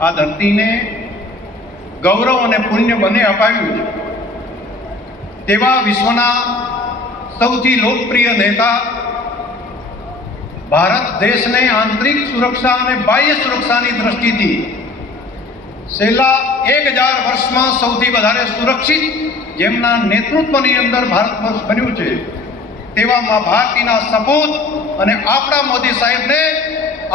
આ ધરતીને ગૌરવ અને પુણ્ય બંને અપાવ્યું છે, તેવા વિશ્વના સૌથી લોકપ્રિય નેતા, ભારત દેશને આંતરિક સુરક્ષા અને બાહ્ય સુરક્ષાની દ્રષ્ટિથી છેલ્લા 1000 વર્ષમાં સૌથી વધારે સુરક્ષિત, જેમના નેતૃત્વની અંદર ભારત વર્ષ બન્યું છે, તેવામાં ભારતીના સપૂત અને આપણા મોદી સાહેબને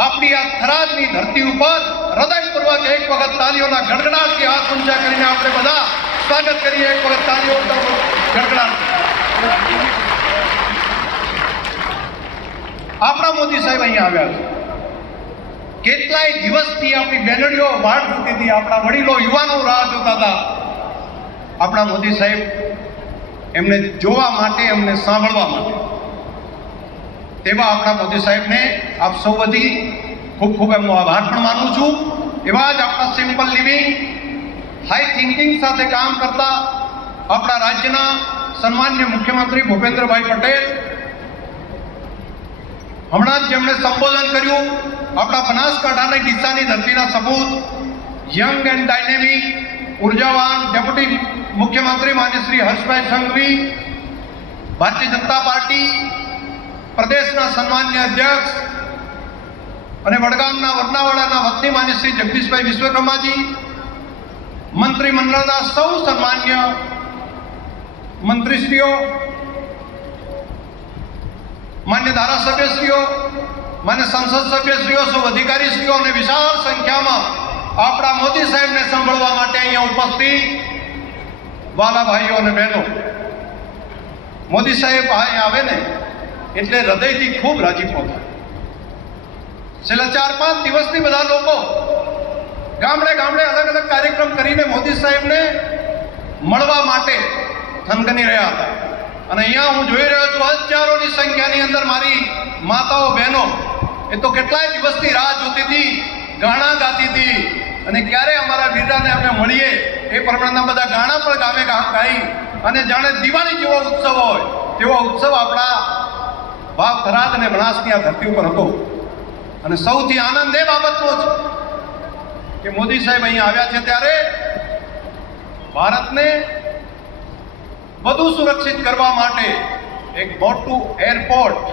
આપણી આ થરાદની ધરતી ઉપર હૃદયપૂર્વક એક વખત તાલીઓના ગડગડાટથી હાથ ઊંચા કરીને આપણે બધા સ્વાગત કરીએ. એક વખત તાલીઓ ગડગડાટ. આપણા મોદી સાહેબ અહીંયા આવ્યા છે. કેટલાય દિવસથી આપણી બેનડીઓ વાટ જોતી હતી, આપણા વડીલો યુવાનો રાહ જોતા હતા. આપણા મોદી સાહેબ એમને જોવા માટે, એમને સાંભળવા માટે. તેવા આપણા મોદી સાહેબને આપ સૌ વતી ખૂબ ખૂબ એમનો આભાર પણ માનું છું. એવા જ આપણા સિમ્પલ લિવિંગ, હાઈ થિંકિંગ સાથે કામ કરતા આપણા રાજ્યના સન્માનીય મુખ્યમંત્રી ભૂપેન્દ્રભાઈ પટેલ, હમણાં જ જેમણે સંબોધન કર્યું, આપણા બનાસકાંઠાની ડીસાની ધરતીના સપૂત, યંગ એન્ડ ડાયનેમિક, ઉર્જાવાન ડેપ્યુટી મુખ્યમંત્રી માન્ય શ્રી હર્ષભાઈ સંઘવી, ભારતીય જનતા પાર્ટી પ્રદેશના સન્માનીય અધ્યક્ષ અને વડગામના વરનાવાડાના વતની માન્ય શ્રી જગદીશભાઈ વિશ્વકર્માજી, મંત્રીમંડળના સૌ સન્માન્ય મંત્રીશ્રીઓ, માન્ય ધારાસભ્યશ્રીઓ, માન્ય સંસદ સભ્યશ્રીઓ, સૌ અધિકારીશ્રીઓ અને વિશાળ સંખ્યામાં આપણા મોદી સાહેબને સાંભળવા માટે અહીંયા ઉપસ્થિત વાલા ભાઈઓ અને બહેનો, મોદી સાહેબ અહીંયા આવે ને એટલે હૃદયથી ખૂબ રાજીપો થાય. છેલ્લા 4-5 દિવસથી બધા લોકો ગામડે ગામડે અલગ અલગ કાર્યક્રમ કરીને મોદી સાહેબને મળવા માટે થનગની રહ્યા હતા. અને અહીંયા હું જોઈ રહ્યો છું હજારોની સંખ્યાની અંદર મારી માતાઓ, બહેનો એ તો કેટલાય દિવસથી રાહ જોતી હતી, ગાણા ગાતી હતી, અને ક્યારે અમારા વીરાને અમે મળીએ એ પ્રમાણેના બધા ગાણા પણ ગામે ગાઈ અને જાણે દિવાળી જેવો ઉત્સવ હોય તેવો ઉત્સવ આપણા વાવ, થરાદ અને બનાસની આ ધરતી ઉપર હતો. અને સૌથી આનંદ એ બાબતનો છે કે મોદી સાહેબ અહીંયા આવ્યા છે ત્યારે ભારતને વધુ સુરક્ષિત કરવા માટે એક મોટું એરપોર્ટ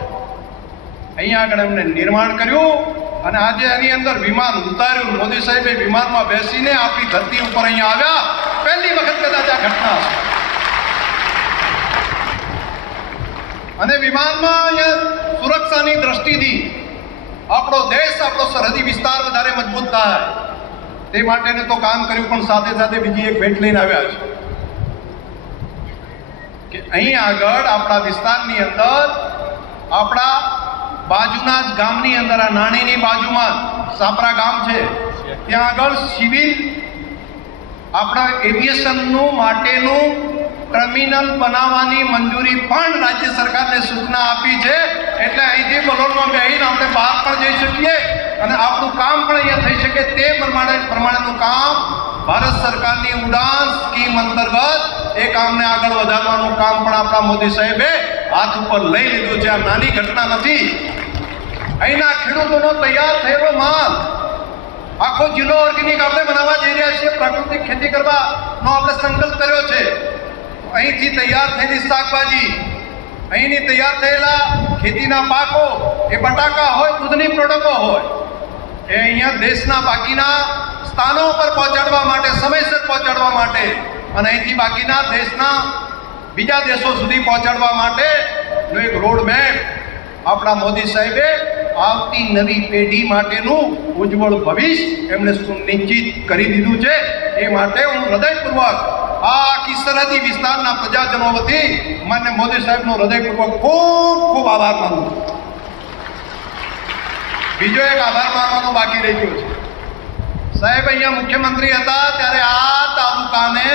અહીંયા આગળ એમને નિર્માણ કર્યું. અને આજે એની અંદર વિમાન ઉતાર્યું. મોદી સાહેબે વિમાનમાં બેસીને આપણી ધરતી ઉપર અહીંયા આવ્યા. પહેલી વખત કદાચ આ ઘટના છે. અને વિમાનમાં અહીંયા સુરક્ષાની દ્રષ્ટિથી આપણો દેશ, આપણો સરહદી વિસ્તાર વધારે મજબૂત થાય તે માટેનું તો કામ કર્યું, પણ સાથે સાથે બીજી એક ભેટ લઈને આવ્યા છે કે અહીં આગળ આપણા વિસ્તારની અંદર, આપણા બાજુના જ ગામની અંદર, આ નાણીની બાજુમાં સાપરા ગામ છે, ત્યાં આગળ સિવિલ આપણા એવિએશનનું માટેનું ટર્મિનલ બનાવવાની મંજૂરી પણ રાજ્ય સરકારને સૂચના આપી છે. એટલે અહીંથી બલોરમાં બેસીને આપણે બહાર પણ જઈ શકીએ અને આપણું કામ પણ અહીંયા થઈ શકે તે પ્રમાણેનું કામ ભારત સરકારની ઉડાન સ્કીમ અંતર્ગત એ કામને આગળ વધારવાનું કામ પણ આપણા મોદી સાહેબે હાથ ઉપર લઈ લીધું છે. આ નાની ઘટના નથી. અહીંના ખેડૂતોનો તૈયાર થયેલો માલ, આખો જિલ્લો ઓર્ગેનિક આપણે બનાવવા જઈ રહ્યા છીએ, પ્રાકૃતિક ખેતી કરવાનો આપણે સંકલ્પ કર્યો છે. અહીંથી તૈયાર થયેલી શાકભાજી, અહીંની તૈયાર થયેલા ખેતીના પાકો, એ બટાકા હોય, દૂધની પ્રોડક્ટો હોય, એ અહીંયા દેશના બાકીના સ્થાનો પર પહોંચાડવા માટે, સમયસર પહોંચાડવા માટે અને અહીંથી બાકીના દેશના બીજા દેશો સુધી પહોંચાડવા માટેનો એક રોડ મેપ આપણા મોદી સાહેબે આવતી નવી પેઢી માટેનું ઉજ્જવળ ભવિષ્ય એમણે સુનિશ્ચિત કરી દીધું છે. એ માટે હું હૃદયપૂર્વક આ આખી સરહદી વિસ્તારના પ્રજાજનો વતી માન્ય મોદી સાહેબનો હૃદયપૂર્વક ખૂબ ખૂબ આભાર માનું છું. બીજો એક આભાર માનવાનો બાકી રહી ગયો છે. સાહેબ અહીંયા મુખ્યમંત્રી હતા ત્યારે આ તાલુકાને,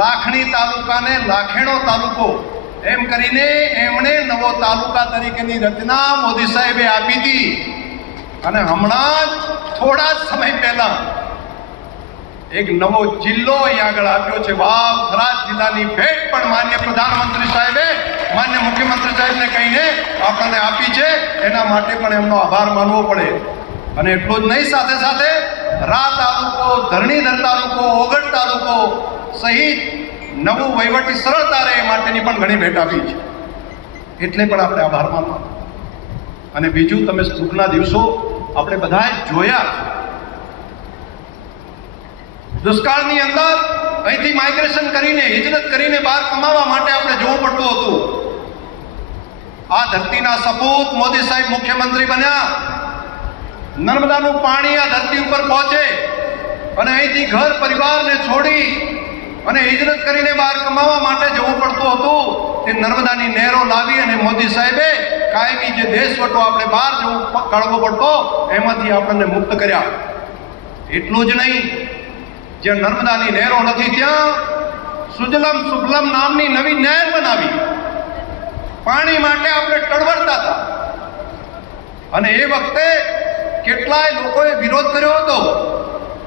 લાખણી તાલુકાને લાખેણો તાલુકો એમ કરીને એમણે નવો તાલુકા તરીકેની રચના મોદી સાહેબે આપી હતી. અને હમણાં જ થોડા જ સમય પહેલા એક નવો જિલ્લો અહીંયા આગળ આપ્યો છે. વાવ, થરાદ જિલ્લાની ભેટ પણ માન્ય પ્રધાનમંત્રી સાહેબે, માન્ય મુખ્યમંત્રી સાહેબને કહીને આપણને આપી છે. એના માટે પણ એમનો આભાર માનવો પડે. અને એટલું જ નહીં, સાથે સાથે રા તાલુકો, ધરણીધર તાલુકો, ઓગળ તાલુકો સહિત નવું વહીવટી સરળતા રહે એ માટેની પણ ઘણી ભેટ આપી છે. એટલે પણ આપણે આભાર માનવાનો. અને બીજું, તમે સુખના દિવસો આપણે બધાએ જોયા. દુષ્કાળની અંદર અહીંથી માઇગ્રેશન કરીને, હિજરત કરીને બહાર કમાવા માટે આપણે જવું પડતું હતું. આ ધરતીના સપૂત મોદી સાહેબ મુખ્યમંત્રી બન્યા. નર્મદાનું પાણી આ ધરતી ઉપર પહોંચે અને અહીંથી ઘર પરિવારને છોડી અને હિજરત કરીને બહાર કમાવા માટે જવું પડતું હતું. તે નર્મદાની નહેરો લાવી અને મોદી સાહેબે કાયમી જે દેશવટો આપણે બહાર જવું કાઢવો પડતો એમાંથી આપણને મુક્ત કર્યા. એટલું જ નહીં, જ્યાં નર્મદાની નહેરો નથી ત્યાં સુજલમ સુફલમ નામની નવી નહેર બનાવી. પાણી માટે આપણે ટળવળતા હતા અને એ વખતે કેટલાય લોકોએ વિરોધ કર્યો હતો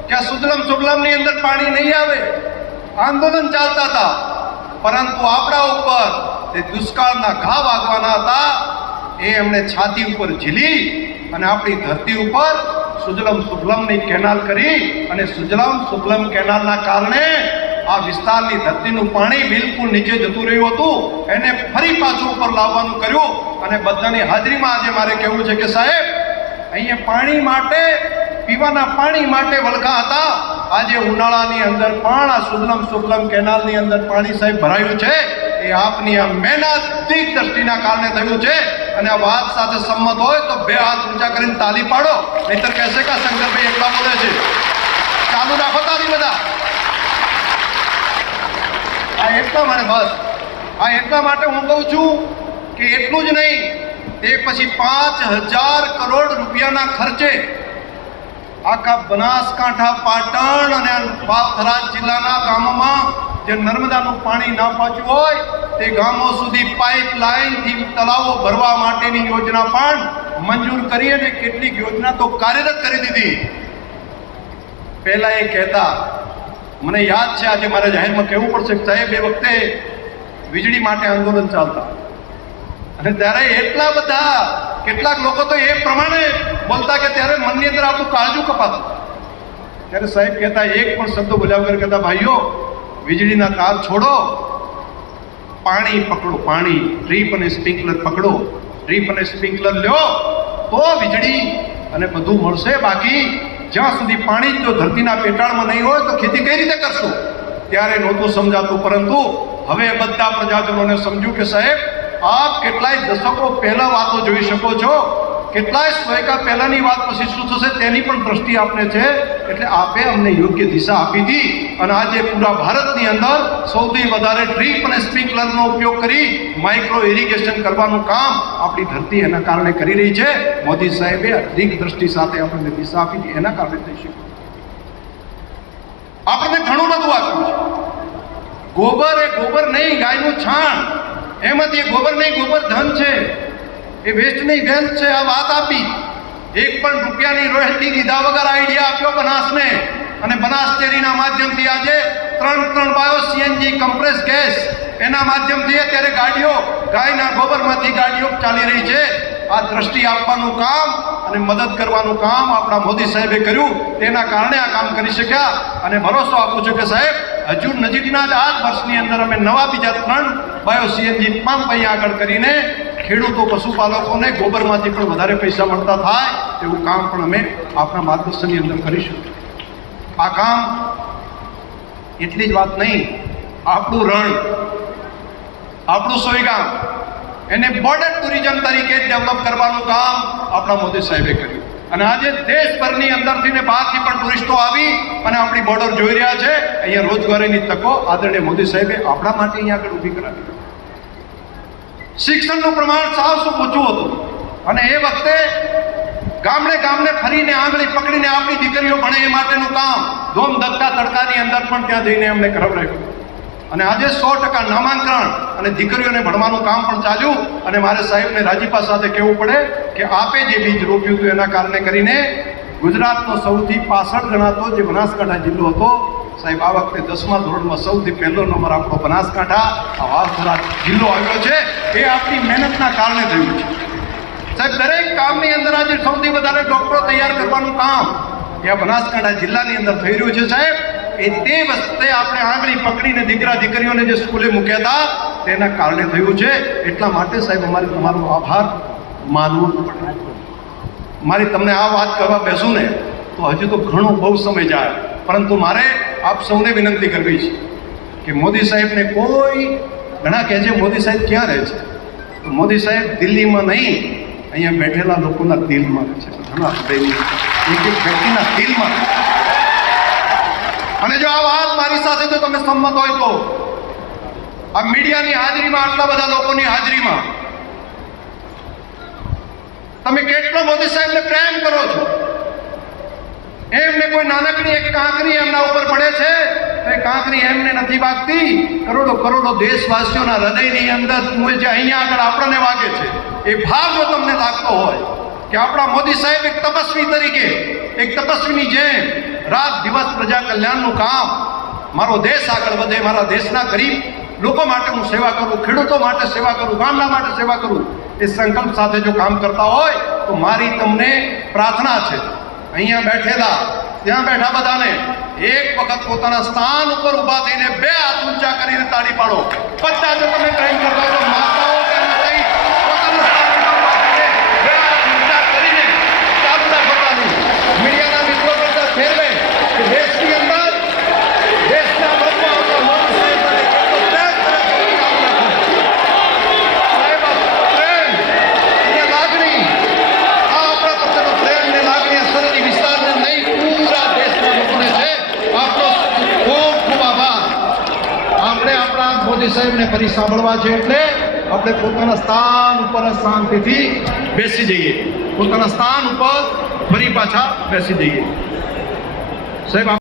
કે આ સુજલમ સુફલમની અંદર પાણી નહીં આવે. આંદોલન ચાલતા હતા, પરંતુ આપણા ઉપર તે દુષ્કાળના ઘા વાગવાના હતા. એ એમણે છાતી ઉપર ઝીલી અને આપણી ધરતી ઉપર સુજલમ સુફલમની કેનાલ કરી અને સુજલમ સુફલમ કેનાલના કારણે આ વિસ્તારની ધરતીનું પાણી બિલકુલ નીચે જતું રહ્યું હતું. એને ફરી પાછું ઉપર લાવવાનું કર્યું. અને બધાની હાજરીમાં આજે મારે કહેવું છે કે સાહેબ, અહીંયા પાણી માટે, પીવાના પાણી માટે વલખા હતા. આજે ઉનાળાની અંદર પણ આ સુજલમ સુફલમ કેનાલની અંદર પાણી સાહેબ ભરાયું છે. એ આપની આ મહેનત, દીર્ઘદ્રષ્ટિના કારણે થયું છે. અને આ વાત સાથે સંમત હોય તો બે હાથ ઊંચા કરીને તાલી પાડો, નહીતર કહેશે કે શંકરભાઈ એકલા બોલે છે. ચાલુ રાખો તાલી બધા. આ એટલા માટે હું કહું છું કે એટલું જ નહીં, તે પછી 5,000 કરોડ રૂપિયાના ખર્ચે આખા બનાસકાંઠા, પાટણ અને થરાદ જિલ્લાના ગામોમાં જે નર્મદાનું પાણી ના પહોંચ્યું હોય તે ગામો સુધી પાઇપલાઇનથી તળાવો ભરવા માટેની યોજના પણ મંજૂર કરી અને કેટલીક યોજના તો કાર્યરત કરી દીધી. પહેલા એ કહેતા, મને યાદ છે, આજે મારે જાહેરમાં કહેવું પડશે કે સાહેબ, એ વખતે વીજળી માટે આંદોલન ચાલતા અને ત્યારે એટલા બધા, કેટલાક લોકો તો એ પ્રમાણે બોલતા કે ત્યારે મનની અંદર આપણું કાળજું કપાતું. ત્યારે સાહેબ કહેતા, એક પણ શબ્દ બોલ્યા વગર કહેતા, ભાઈઓ વીજળીના તાર છોડો, પાણી પકડો, પાણી ડ્રીપ અને સ્પ્રિંકલર પકડો, ડ્રીપ અને સ્પ્રિંકલર લ્યો તો વીજળી અને બધું મળશે. બાકી જ્યાં સુધી પાણી જો ધરતીના પેટાળમાં નહીં હોય તો ખેતી કઈ રીતે કરશું? ત્યારે નહોતું સમજાતું, પરંતુ હવે બધા પ્રજાજનોને સમજ્યું કે સાહેબ, આપ કેટલાય દશકો પહેલા વાતો જોઈ શકો છો, કેટલાય સ્વયકા પહેલાની વાત પછી શું થશે તેની પણ દ્રષ્ટિ આપને છે. એટલે આપે અમને યોગ્ય દિશા આપી હતી અને આજે પૂરા ભારતની અંદર સૌથી વધારે ડ્રીપ અને સ્પ્રિંકલરનો ઉપયોગ કરી માઇક્રો ઇરિગેશન કરવાનું કામ આપણી ધરતી એના કારણે કરી રહી છે. મોદી સાહેબે દીર્ઘ દ્રષ્ટિ સાથે આપણને દિશા આપી હતી, એના કારણે થઈ શક્યું. આપણને ઘણું બધું આપ્યું છે. ગોબર એ ગોબર નહીં, ગાયનું છાણ, એમાંથી ગોબર નહીં, ગોબર ધન છે, એ વેસ્ટ નહીં વેલ્થ છે. આ વાત આપી, એક પણ રૂપિયાની રોયલ્ટી લીધા વગર આઈડિયા આપ્યો બનાસને, અને બનાસ ડેરીના માધ્યમથી આજે 3 બાયો સીએનજી કમ્પ્રેસ ગેસ એના માધ્યમથી અત્યારે ગાડીઓ, ગાયના ગોબરમાંથી ગાડીઓ ચાલી રહી છે. આ દ્રષ્ટિ આપવાનું કામ અને મદદ કરવાનું કામ આપણા મોદી સાહેબે કર્યું. તેના કારણે આ કામ કરી શક્યા. અને ભરોસો આપું છું કે સાહેબ, હજુ નજીકના જ આ વર્ષની અંદર અમે નવા બીજા 3 બાયો સીએનજી પંપ અહીંયા આગળ કરીને ખેડૂતો, પશુપાલકોને ગોબરમાંથી પણ વધારે પૈસા મળતા થાય એવું કામ પણ અમે આપણા માર્ગદર્શનની અંદર કરીશું. આ કામ એટલી જ વાત નહીં, આપણું રણ, આપણું સોયગામ, એને બોર્ડર ટુરિઝમ તરીકે ડેવલપ કરવાનું કામ આપણા મોદી સાહેબે કર્યું. અને આજે દેશભરની અંદરથી ને બહારથી પણ ટુરિસ્ટો આવી અને આપણી બોર્ડર જોઈ રહ્યા છે. અહીંયા રોજગારીની તકો આદરણીય મોદી સાહેબે આપણા માટે અહીંયા આગળ ઊભી કરાવી. શિક્ષણનું પ્રમાણ સાવ શું ઓછું હતું અને એ વખતે ગામડે ગામડે ફરીને આંગળી પકડીને આપણી દીકરીઓ ભણે એ માટેનું કામ ધોમ ધક્કા તડકાની અંદર પણ ત્યાં જઈને એમને કરાવડાવ્યું. અને આજે 100% નામાંકન અને દીકરીઓને ભણવાનું કામ પણ ચાલ્યું. અને મારે સાહેબને રાજીપા સાથે કહેવું પડે કે આપે જે બીજ રોપ્યું હતું એના કારણે કરીને ગુજરાતનો સૌથી પાછળ ગણાતો જે બનાસકાંઠા જિલ્લો હતો, સાહેબ આ વખતે 10મા ધોરણમાં સૌથી પહેલો નંબર આપણો બનાસકાંઠા, આ વાવથરા જિલ્લો આવ્યો છે. એ આપણી મહેનતના કારણે થયું છે. સાહેબ, દરેક કામની અંદર આજે સૌથી વધારે ડૉક્ટરો તૈયાર કરવાનું કામ એ બનાસકાંઠા જિલ્લાની અંદર થઈ રહ્યું છે સાહેબ, એ તે વખતે આપણે આંગળી પકડીને દીકરા દીકરીઓને જે સ્કૂલે મૂક્યા હતા તેના કારણે થયું છે. એટલા માટે સાહેબ અમારે તમારો આભાર માનવો પડે. મારી તમને આ વાત કરવા બેસું ને તો હજુ તો ઘણો બહુ સમય જાય, પરંતુ મારે આપ સૌને વિનંતી કરવી છે કે મોદી સાહેબને કોઈ ઘણા કહે છે મોદી સાહેબ ક્યાં રહે છે, તો મોદી સાહેબ દિલ્હીમાં નહીં, અહીંયા બેઠેલા લોકોના દિલમાં રહે છે, ઘણા હૃદયની એક એક વ્યક્તિના દિલમાં. અને જો આ વાત મારી સાથે જો તમે સંમત હોય તો આ મીડિયાની હાજરીમાં, આટલા બધા લોકોની હાજરીમાં તમે કેટલો મોદી સાહેબને પ્રેમ કરો છો. એમને કોઈ નાનકડી એક કાંકરી એમના ઉપર પડે છે તો એ કાંકરી એમને નથી વાગતી, કરોડો કરોડો દેશવાસીઓના હૃદયની અંદર જે અહીંયા આગળ આપણને વાગે છે એ ભાવ જો તમને લાગતો હોય કે આપણા મોદી સાહેબ એક તપસ્વી તરીકે, એક તપસ્વીની જેમ રાત દિવસ પ્રજા કલ્યાણનું કામ, મારો દેશ આગળ વધે, મારા દેશના ગરીબ લોકો માટે હું સેવા કરું, ખેડૂતો માટે સેવા કરું, ગામડા માટે સેવા કરું, એ સંકલ્પ સાથે જો કામ કરતા હોય તો મારી તમને પ્રાર્થના છે અહીંયા બેઠેલા ત્યાં બેઠા બધાને એક વખત પોતાના સ્થાન ઉપર ઊભા થઈને બે હાથ ઊંચા કરીને તાળી પાડો. બધા જો તમે પ્રેમ કરતા હોય તો માતાઓ બહેનો સહિત પોતાના સ્થાન ઉપર ઊભા થઈને બે હાથ ઊંચા કરીને ચાલુ રાખો. મીડિયાના મિત્રો કરતા ફેરવે કે દેશની અંદર દેશના વડમાં આવતા મોદી સાહેબ અને કેટલો પ્રેમ કરે છે એ ચાલુ રાખો. સાહેબ આ પ્રેમ અને લાગણી, આ આપણા પ્રત્યેનો પ્રેમ ને લાગણી સરહદી વિસ્તારને નહીં પૂરા દેશના લોકોને છે. આપનો ખૂબ ખૂબ આભાર. આપણે આપણા મોદી સાહેબને ફરી સાંભળવા છે એટલે આપણે પોતાના સ્થાન ઉપર શાંતિથી બેસી જઈએ, પોતાના સ્થાન ઉપર ફરી પાછા બેસી જઈએ. સાહેબ